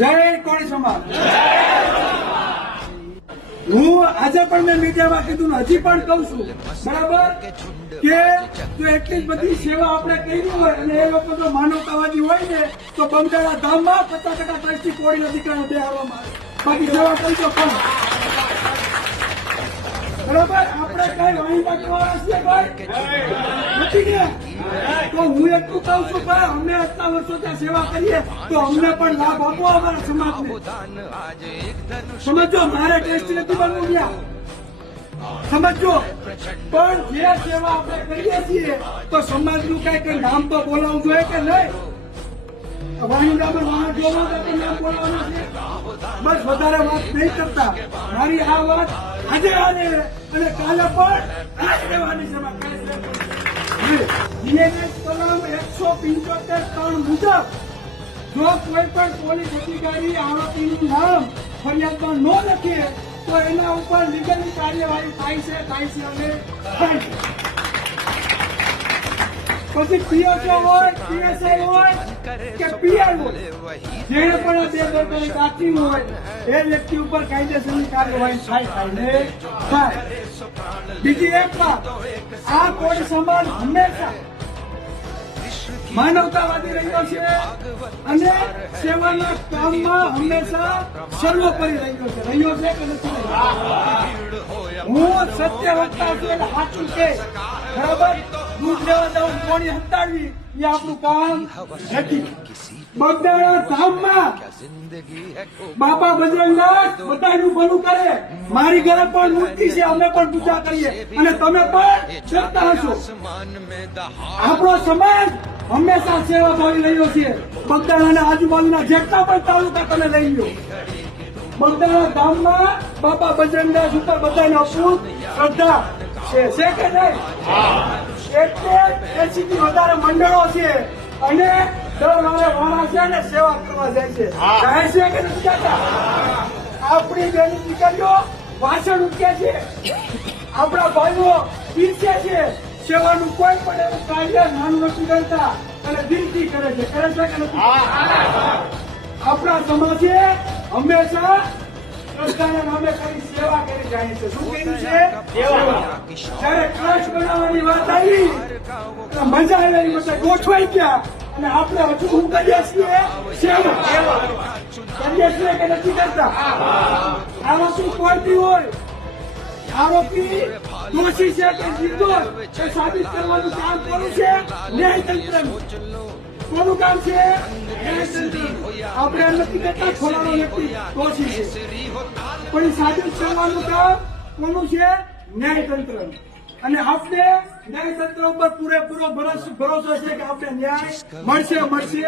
જય કોળી સમાજ. હું આજે પણ મેં મીડિયામાં કીધું ને હજી પણ કઉ છું, બરાબર, કે જો એટલી બધી સેવા આપણે કરી હોય અને એ લોકો જો માનવતાવાદી હોય ને તો બંગાળા ધામમાં 50% ટ્રસ્ટી કોળીના દીકરાને બેહાડવામાં આવે. બાકી સેવા કરજો પણ, બરાબર. આપણે કઈ વાહિંદા કરવાના છીએ ભાઈ નથી ને? તો હું એટલું કહું છું ભાઈ, અમને આટલા વર્ષો ત્યાં સેવા કરીએ તો અમને પણ લાભ આપો અમારા સમાજને. સમજો, મારે ટેસ્ટ નથી બનવું ત્યાં, સમજો. પણ જે સેવા આપણે કરીએ છીએ તો સમાજનું કઈ નામ તો બોલાવવું જોઈએ કે નહીં? વાહિંદામાં વાહન જોવા તો નામ બોલાવવાનું છે. બસ વધારે વાત નહીં કરતા. મારી આ વાત આજે અને કાલે પણ આ જ રહેવાની છે. જીએનએસ કલમ 175(3) મુજબ જો કોઈ પણ પોલીસ અધિકારી આરોપીનું નામ ફરિયાદમાં ન લખે તો એના ઉપર લીગલી કાર્યવાહી થાય છે અને થાય છે. પછી પીએસઓ હોય, પીએસઆઈ હોય કે પીઆઈ હોય, જેને પણ આ બેદરકારી દાખવી હોય એ વ્યક્તિ ઉપર કાયદેસરની કાર્યવાહી થાય. બીજી એક વાત, આ કોળી સમાજ હંમેશા માનવતાવાદી રહ્યો છે અને સેવાના કામમાં હંમેશા સર્વોપરી રહ્યો છે કે નથી રહ્યો? હું સત્ય વક્તા છું એટલે સાચું કે, બરાબર. દૂધ લેવા જવું, કોણી હટાડવી એ આપણું કામ નથી. બંગાળા ધામમાં બાપા બજરંગનાથ બધાનું ભલું કરે. મારી ઘરે પણ મૂર્તિ છે, અમે પણ પૂજા કરીએ અને તમે પણ કરતા હશો. આપણો સમાજ હંમેશા સેવાભાવી રહ્યો છે. બંગાળાના આજુબાજુના જેટલા પણ તાલુકા તમે લઈ લો, બંગાળા ધામમાં બાપા બજરંગનાથ ઉપર બધાને અપૂત શ્રદ્ધા છે કે નહીં? એટલે 80 થી વધારે મંડળો છે અને દર વારે વાળા છે ને સેવા કરવા જાય છે. જાય છે કે નથી જતા? આપણી બેની દીકરીઓ વાસણ ઉઠે છે, આપણા ભાઈઓ પીરસે છે. સેવાનું કોઈ પણ એવું કાર્ય નાનું નથી કરતા અને દિલથી કરે છે કે નથી? આપણા સમાજે હંમેશા શ્રદ્ધાના નામે કરી સેવા કરી જાય છે. શું કર્યું છે? જયારે ક્લાસ બનાવવાની વાત આવી મજા આવી, બધા ગોઠવાઈ ગયા અને આપણે હજુ શું કરીએ છીએ? સેવા કરીએ છીએ કે નથી કરતા? આરોપી કોઈ બી હોય, આરોપી દોષી છે કે નિર્દોષ એ સાબિત કરવાનું કામ કોનું છે? ન્યાયતંત્રનું. કોનું કામ છે? આપણે એમ નથી કહેતા ખોલાનો વ્યક્તિ દોષી છે, પણ સાબિત કરવાનું કામ કોનું છે? ન્યાયતંત્રનું. અને આપણે ન્યાયતંત્ર ઉપર પૂરેપૂરો ભરોસો છે કે આપણે ન્યાય મળશે.